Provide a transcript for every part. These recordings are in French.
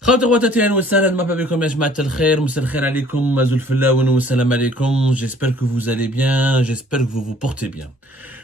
خاطر وتاتي اهلا وسهلا مرحبا بكم يا جماعة الخير مساء الخير عليكم زول الفلاون والسلام عليكم. J'espère que vous allez bien, j'espère que vous vous portez bien.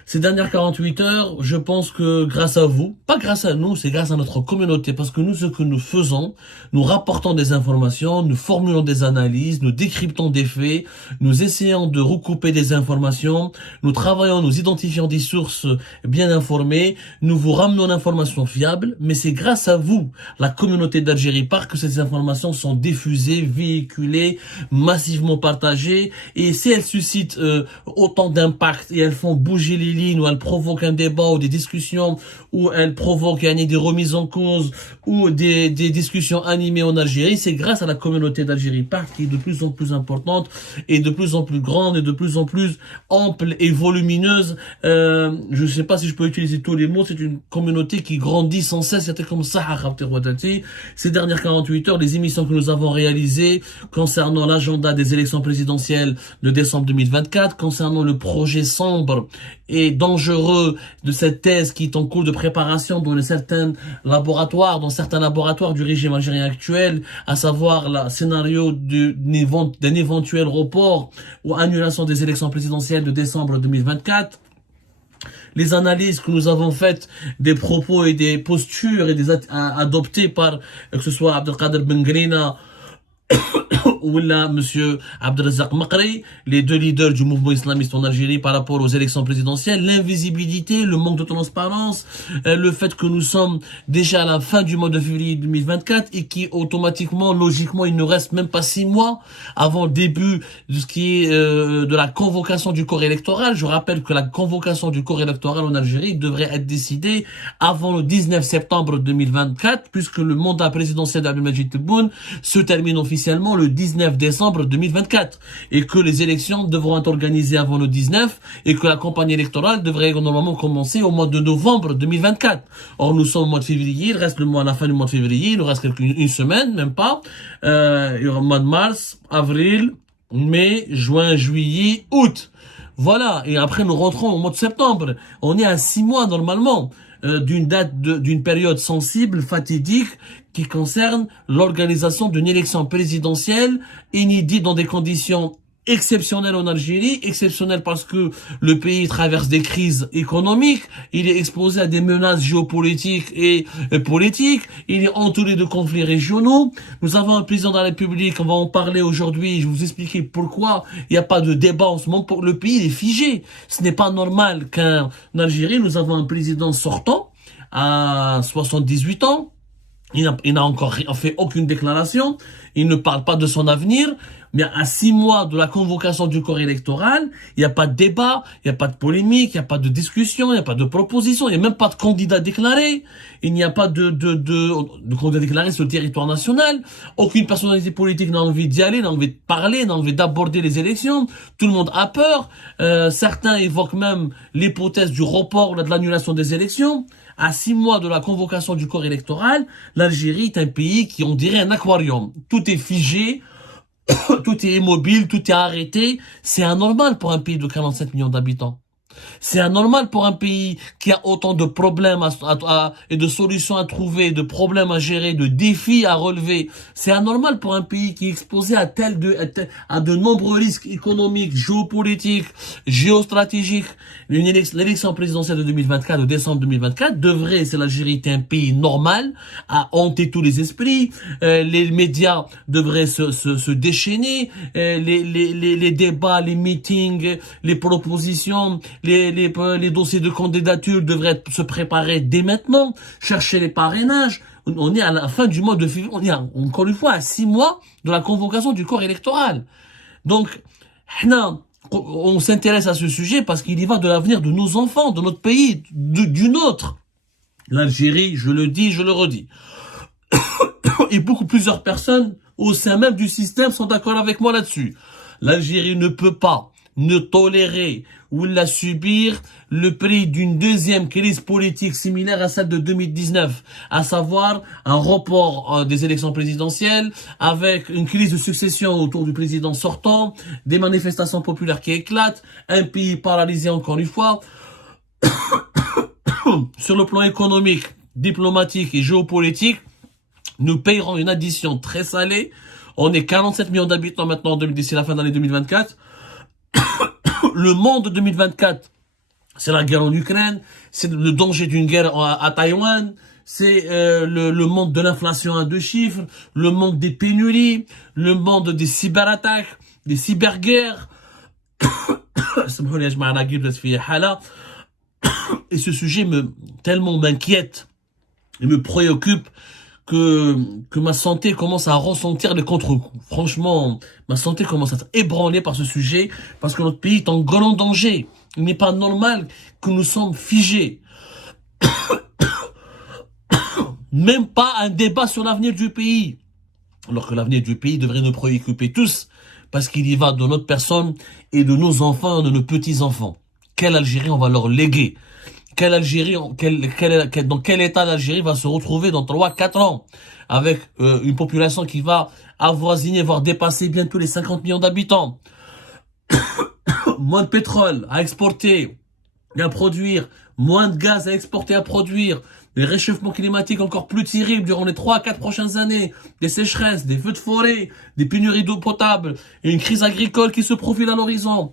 Ces dernières 48 heures, je pense que grâce à vous, pas grâce à nous, c'est grâce à notre communauté, parce que nous, ce que nous faisons, nous rapportons des informations, nous formulons des analyses, nous décryptons des faits, nous essayons de recouper des informations, nous travaillons, nous identifions des sources bien informées, nous vous ramenons l'information fiable, mais c'est grâce à vous, la communauté d'Algérie Park, que ces informations sont diffusées, véhiculées, massivement partagées, et si elles suscitent autant d'impact et elles font bouger les lignes, où elles provoquent un débat ou des discussions, où elles provoquent des remises en cause ou des discussions animées en Algérie, c'est grâce à la communauté d'Algérie Park qui est de plus en plus importante et de plus en plus grande et de plus en plus ample et volumineuse. Je ne sais pas si je peux utiliser tous les mots, c'est une communauté qui grandit sans cesse. C'était comme ça, ces dernières 48 heures, les émissions que nous avons réalisées concernant l'agenda des élections présidentielles de décembre 2024, concernant le projet sombre et dangereux de cette thèse qui est en cours de préparation dans certains laboratoires du régime algérien actuel, à savoir le scénario d'un éventuel report ou annulation des élections présidentielles de décembre 2024. Les analyses que nous avons faites des propos et des postures et adoptés par, que ce soit Abdelkader Bengrina ou là, monsieur Abdelrazak Makri, les deux leaders du mouvement islamiste en Algérie par rapport aux élections présidentielles, l'invisibilité, le manque de transparence, le fait que nous sommes déjà à la fin du mois de février 2024 et qui automatiquement, logiquement, il ne reste même pas 6 mois avant le début de ce qui est de la convocation du corps électoral. Je rappelle que la convocation du corps électoral en Algérie devrait être décidée avant le 19 septembre 2024 puisque le mandat présidentiel d'Abdelmadjid Tebboune se termine officiellement le 19 décembre 2024 et que les élections devront être organisées avant le 19 et que la campagne électorale devrait normalement commencer au mois de novembre 2024. Or nous sommes au mois de février, il reste à la fin du mois de février, il nous reste une semaine, même pas. Il y aura le mois de mars, avril, mai, juin, juillet, août. Voilà, et après nous rentrons au mois de septembre. On est à 6 mois normalement d'une période sensible, fatidique, qui concerne l'organisation d'une élection présidentielle inédite dans des conditions exceptionnelles en Algérie, exceptionnelles parce que le pays traverse des crises économiques, il est exposé à des menaces géopolitiques et politiques, il est entouré de conflits régionaux. Nous avons un président de la République, on va en parler aujourd'hui, je vais vous expliquer pourquoi il n'y a pas de débat en ce moment. Le pays est figé. Ce n'est pas normal qu'en Algérie, nous avons un président sortant à 78 ans. Il n'a encore fait aucune déclaration, il ne parle pas de son avenir, mais à 6 mois de la convocation du corps électoral, il n'y a pas de débat, il n'y a pas de polémique, il n'y a pas de discussion, il n'y a pas de proposition, il n'y a même pas de candidat déclaré, il n'y a pas de candidat déclaré sur le territoire national, aucune personnalité politique n'a envie d'y aller, n'a envie de parler, n'a envie d'aborder les élections, tout le monde a peur, certains évoquent même l'hypothèse du report ou de l'annulation des élections. À 6 mois de la convocation du corps électoral, l'Algérie est un pays qui, on dirait, un aquarium. Tout est figé, tout est immobile, tout est arrêté. C'est anormal pour un pays de 47 millions d'habitants. C'est anormal pour un pays qui a autant de problèmes et de solutions à trouver, de problèmes à gérer, de défis à relever. C'est anormal pour un pays qui est exposé à de nombreux risques économiques, géopolitiques, géostratégiques. L'élection présidentielle de 2024, de décembre 2024, devrait, si l'Algérie était un pays normal, à hanter tous les esprits. Les médias devraient se déchaîner. Les débats, les meetings, les propositions, les dossiers de candidature devraient se préparer dès maintenant, chercher les parrainages. On est à la fin du mois de février, on est encore une fois à 6 mois de la convocation du corps électoral. Donc, on s'intéresse à ce sujet parce qu'il y va de l'avenir de nos enfants, de notre pays, du nôtre. L'Algérie, je le dis, je le redis. Et plusieurs personnes au sein même du système sont d'accord avec moi là-dessus. L'Algérie ne peut pas ne tolérer ou la subir le prix d'une deuxième crise politique similaire à celle de 2019, à savoir un report des élections présidentielles avec une crise de succession autour du président sortant, des manifestations populaires qui éclatent, un pays paralysé encore une fois. Sur le plan économique, diplomatique et géopolitique, Nous payerons une addition très salée. On est 47 millions d'habitants maintenant d'ici la fin de l'année 2024. Le monde 2024, c'est la guerre en Ukraine, c'est le danger d'une guerre à Taïwan, c'est le monde de l'inflation à 2 chiffres, le monde des pénuries, le monde des cyberattaques, des cyberguerres. Et ce sujet tellement m'inquiète et me préoccupe que ma santé commence à ressentir les contre-coups. Franchement, ma santé commence à être ébranlée par ce sujet parce que notre pays est en grand danger. Il n'est pas normal que nous sommes figés. Même pas un débat sur l'avenir du pays. Alors que l'avenir du pays devrait nous préoccuper tous parce qu'il y va de notre personne et de nos enfants et de nos petits-enfants. Quelle Algérie on va leur léguer? Quelle Algérie, dans quel état l'Algérie va se retrouver dans 3-4 ans avec une population qui va avoisiner, voire dépasser bientôt les 50 millions d'habitants. Moins de pétrole à exporter et à produire, moins de gaz à exporter et à produire, des réchauffements climatiques encore plus terribles durant les 3-4 prochaines années, des sécheresses, des feux de forêt, des pénuries d'eau potable et une crise agricole qui se profile à l'horizon.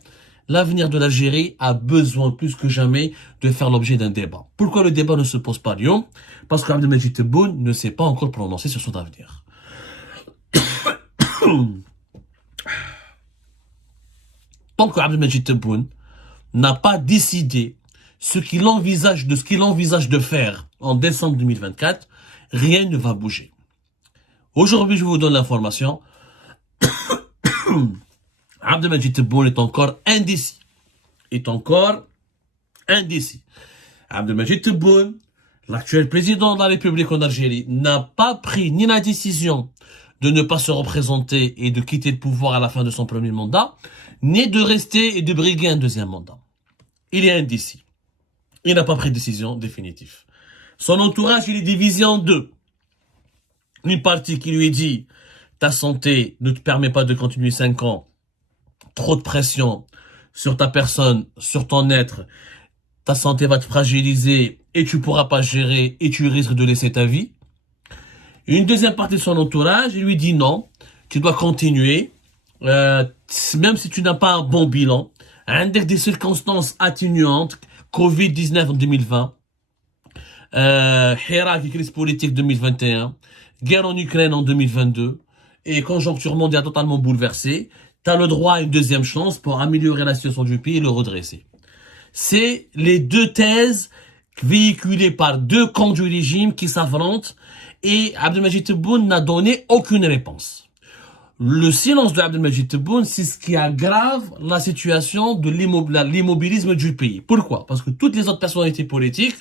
L'avenir de l'Algérie a besoin plus que jamais de faire l'objet d'un débat. Pourquoi le débat ne se pose pas à Lyon? Parce qu'Abdelmajid Tebboune ne s'est pas encore prononcé sur son avenir. Tant qu'Abdelmajid Tebboune n'a pas décidé ce qu'il envisage de faire en décembre 2024, rien ne va bouger. Aujourd'hui, je vous donne l'information. Abdelmajid Tebboune est encore indécis. Abdelmajid Tebboune, l'actuel président de la République en Algérie, n'a pas pris ni la décision de ne pas se représenter et de quitter le pouvoir à la fin de son premier mandat, ni de rester et de briguer un deuxième mandat. Il est indécis. Il n'a pas pris de décision définitive. Son entourage, il est divisé en deux. Une partie qui lui dit « Ta santé ne te permet pas de continuer 5 ans. Trop de pression sur ta personne, sur ton être. Ta santé va te fragiliser et tu pourras pas gérer et tu risques de laisser ta vie. » Une deuxième partie de son entourage, il lui dit « Non, tu dois continuer. Même si tu n'as pas un bon bilan. Avec des circonstances atténuantes. Covid-19 en 2020. Hirak, crise politique 2021. Guerre en Ukraine en 2022. Et conjoncture mondiale totalement bouleversée. Tu as le droit à une deuxième chance pour améliorer la situation du pays et le redresser. » C'est les deux thèses véhiculées par deux camps du régime qui s'affrontent et Abdelmajid Tebboune n'a donné aucune réponse. Le silence de Abdelmajid Tebboune, c'est ce qui aggrave la situation de l'immobilisme du pays. Pourquoi? Parce que toutes les autres personnalités politiques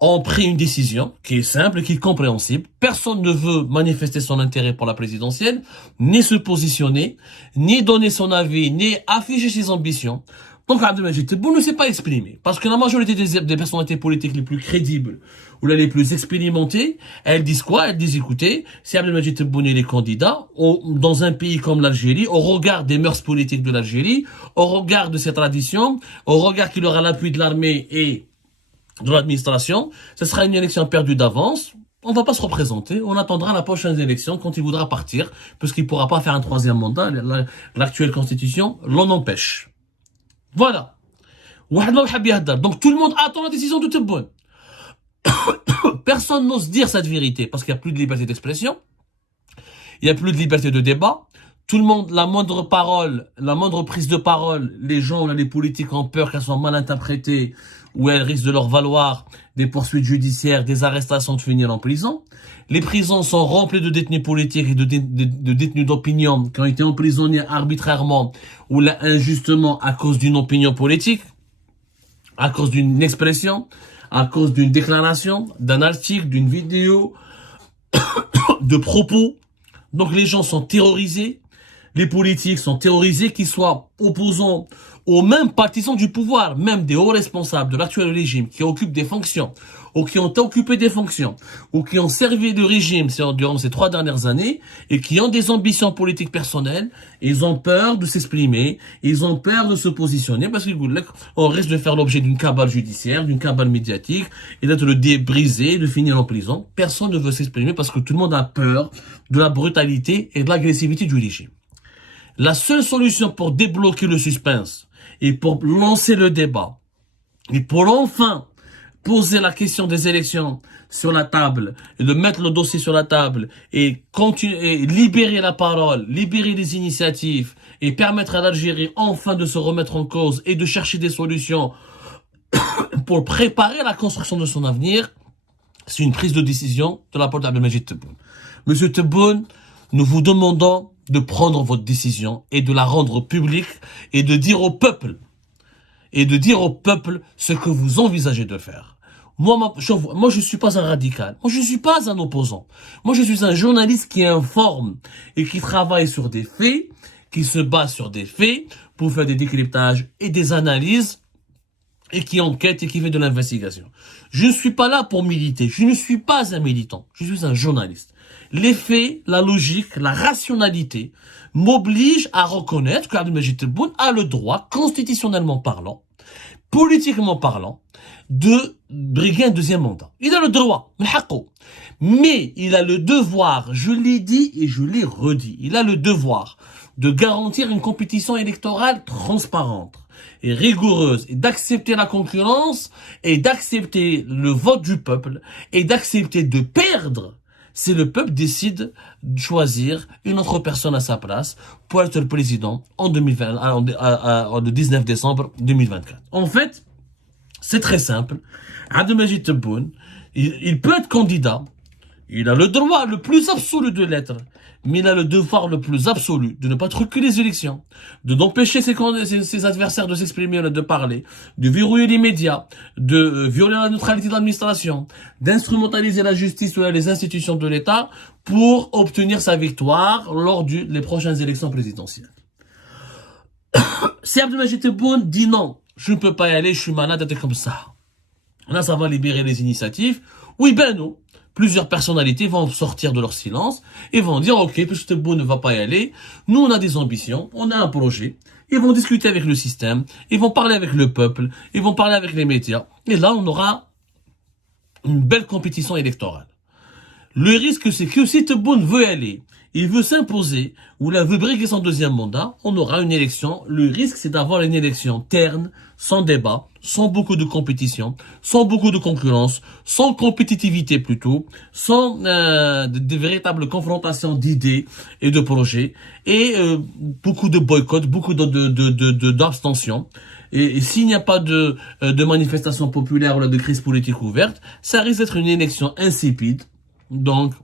ont pris une décision qui est simple et qui est compréhensible. Personne ne veut manifester son intérêt pour la présidentielle, ni se positionner, ni donner son avis, ni afficher ses ambitions. Donc Abdelmajid Tebboune ne s'est pas exprimé. Parce que la majorité des personnalités politiques les plus crédibles ou les plus expérimentées, elles disent quoi? Elles disent écoutez, si Abdelmajid Tebboune est candidat, dans un pays comme l'Algérie, au regard des mœurs politiques de l'Algérie, au regard de ses traditions, au regard qu'il aura l'appui de l'armée et de l'administration, ce sera une élection perdue d'avance. On va pas se représenter. On attendra la prochaine élection quand il voudra partir, parce qu'il pourra pas faire un troisième mandat. L'actuelle constitution l'en empêche. Voilà. Donc tout le monde attend la décision de Tebboune. Personne n'ose dire cette vérité parce qu'il n'y a plus de liberté d'expression. Il n'y a plus de liberté de débat. Tout le monde, la moindre parole, la moindre prise de parole, les gens, les politiques ont peur qu'elles soient mal interprétées ou elles risquent de leur valoir des poursuites judiciaires, des arrestations, de finir en prison. Les prisons sont remplies de détenus politiques et de détenus d'opinion qui ont été emprisonnés arbitrairement ou là, injustement à cause d'une opinion politique, à cause d'une expression, à cause d'une déclaration, d'un article, d'une vidéo, de propos. Donc les gens sont terrorisés. les politiques sont terrorisés, qu'ils soient opposants aux mêmes partisans du pouvoir, même des hauts responsables de l'actuel régime qui occupent des fonctions, ou qui ont occupé des fonctions, ou qui ont servi de régime durant ces 3 dernières années, et qui ont des ambitions politiques personnelles, ils ont peur de s'exprimer, ils ont peur de se positionner, parce qu'on risque de faire l'objet d'une cabale judiciaire, d'une cabale médiatique, et d'être brisé, de finir en prison. Personne ne veut s'exprimer parce que tout le monde a peur de la brutalité et de l'agressivité du régime. La seule solution pour débloquer le suspense et pour lancer le débat et pour enfin poser la question des élections sur la table et de mettre le dossier sur la table et continuer et libérer la parole, libérer les initiatives et permettre à l'Algérie enfin de se remettre en cause et de chercher des solutions pour préparer la construction de son avenir, c'est une prise de décision de la part d'Abdelmajid Tebboune. Monsieur Tebboune, nous vous demandons de prendre votre décision et de la rendre publique et de dire au peuple ce que vous envisagez de faire. Moi, je suis pas un radical. Moi, je suis pas un opposant. Moi, je suis un journaliste qui informe et qui travaille sur des faits, qui se base sur des faits pour faire des décryptages et des analyses et qui enquête et qui fait de l'investigation. Je ne suis pas là pour militer. Je ne suis pas un militant. Je suis un journaliste. Les faits, la logique, la rationalité m'obligent à reconnaître qu'Abdelmajid Tebboune a le droit, constitutionnellement parlant, politiquement parlant, de briguer un deuxième mandat. Il a le droit, mais il a le devoir, je l'ai dit et je l'ai redit, il a le devoir de garantir une compétition électorale transparente et rigoureuse et d'accepter la concurrence et d'accepter le vote du peuple et d'accepter de perdre si le peuple décide de choisir une autre personne à sa place pour être le président en 2020, le 19 décembre 2024. En fait, c'est très simple. Abdelmajid Tebboune, il peut être candidat. Il a le droit le plus absolu de l'être. Mais il a le devoir le plus absolu de ne pas truquer les élections, de d'empêcher ses adversaires de s'exprimer, de parler, de verrouiller les médias, de violer la neutralité de l'administration, d'instrumentaliser la justice ou les institutions de l'État pour obtenir sa victoire lors des prochaines élections présidentielles. Si Abdelmajid Tebboune dit non, je ne peux pas y aller, je suis malade, et comme ça. Là, ça va libérer les initiatives. Oui, ben non. Plusieurs personnalités vont sortir de leur silence et vont dire, ok, puisque Tebboune ne va pas y aller, nous on a des ambitions, on a un projet, ils vont discuter avec le système, ils vont parler avec le peuple, ils vont parler avec les médias, et là on aura une belle compétition électorale. Le risque, c'est que si Tebboune veut y aller, il veut s'imposer, ou là veut briguer son deuxième mandat, on aura une élection. Le risque, c'est d'avoir une élection terne, sans débat, sans beaucoup de compétition, sans beaucoup de concurrence, sans compétitivité plutôt, sans de véritables confrontations d'idées et de projets, et beaucoup de boycott, beaucoup d'abstention. Et s'il n'y a pas de manifestation populaire ou de crise politique ouverte, ça risque d'être une élection insipide, donc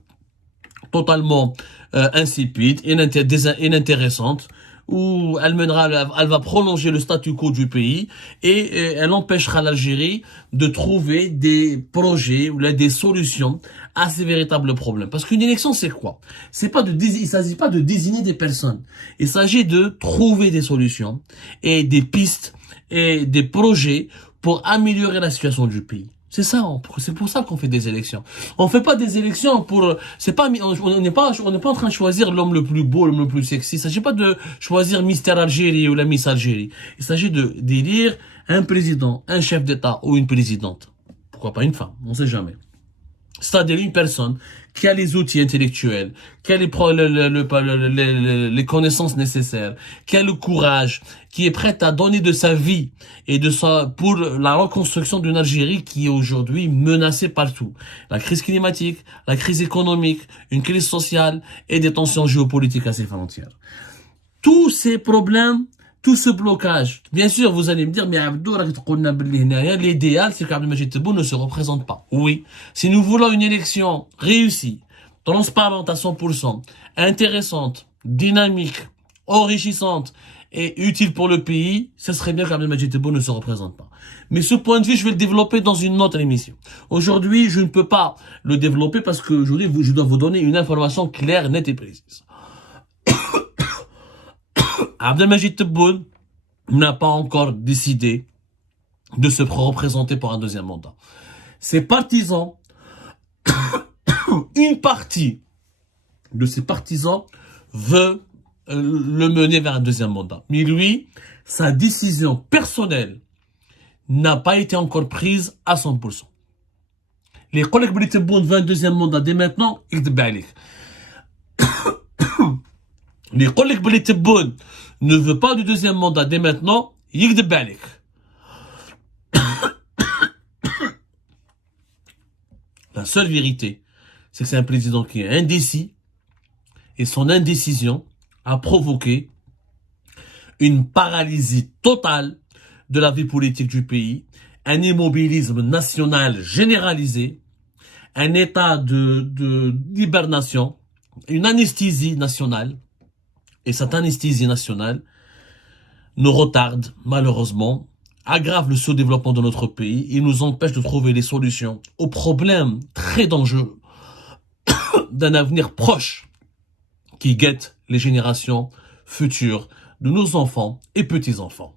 totalement insipide, inintéressante, où elle va prolonger le statu quo du pays et elle empêchera l'Algérie de trouver des projets ou des solutions à ces véritables problèmes. Parce qu'une élection, c'est quoi? Il s'agit pas de désigner des personnes. Il s'agit de trouver des solutions et des pistes et des projets pour améliorer la situation du pays. C'est ça, c'est pour ça qu'on fait des élections. On fait pas des élections pour, on n'est pas en train de choisir l'homme le plus beau, l'homme le plus sexy. Il s'agit pas de choisir Mister Algérie ou la Miss Algérie. Il s'agit d'élire un président, un chef d'État ou une présidente. Pourquoi pas une femme? On sait jamais. C'est-à-dire une personne qui a les outils intellectuels, qui a les connaissances nécessaires, qui a le courage, qui est prête à donner de sa vie et pour la reconstruction d'une Algérie qui est aujourd'hui menacée partout. La crise climatique, la crise économique, une crise sociale et des tensions géopolitiques à ses frontières. Tous ces problèmes, tout ce blocage. Bien sûr, vous allez me dire, mais Abdou, l'idéal, c'est qu'Abdelmajid Tebboune ne se représente pas. Oui. Si nous voulons une élection réussie, transparente à 100%, intéressante, dynamique, enrichissante et utile pour le pays, ce serait bien qu'Abdelmajid Tebboune ne se représente pas. Mais ce point de vue, je vais le développer dans une autre émission. Aujourd'hui, je ne peux pas le développer parce que aujourd'hui, je dois vous donner une information claire, nette et précise. Abdelmajid Tebboune n'a pas encore décidé de se représenter pour un deuxième mandat. Ses partisans, une partie de ses partisans veut le mener vers un deuxième mandat. Mais lui, sa décision personnelle n'a pas été encore prise à 100%. Les collègues Bli Tebboune veulent un deuxième mandat dès maintenant, يكذب عليك. Les collègues Bli Tebboune ne veut pas du deuxième mandat dès maintenant, يكذب عليك. La seule vérité, c'est que c'est un président qui est indécis, et son indécision a provoqué une paralysie totale de la vie politique du pays, un immobilisme national généralisé, un état d'hibernation, une anesthésie nationale. Et cette anesthésie nationale nous retarde, malheureusement, aggrave le sous-développement de notre pays et nous empêche de trouver les solutions aux problèmes très dangereux d'un avenir proche qui guette les générations futures de nos enfants et petits-enfants.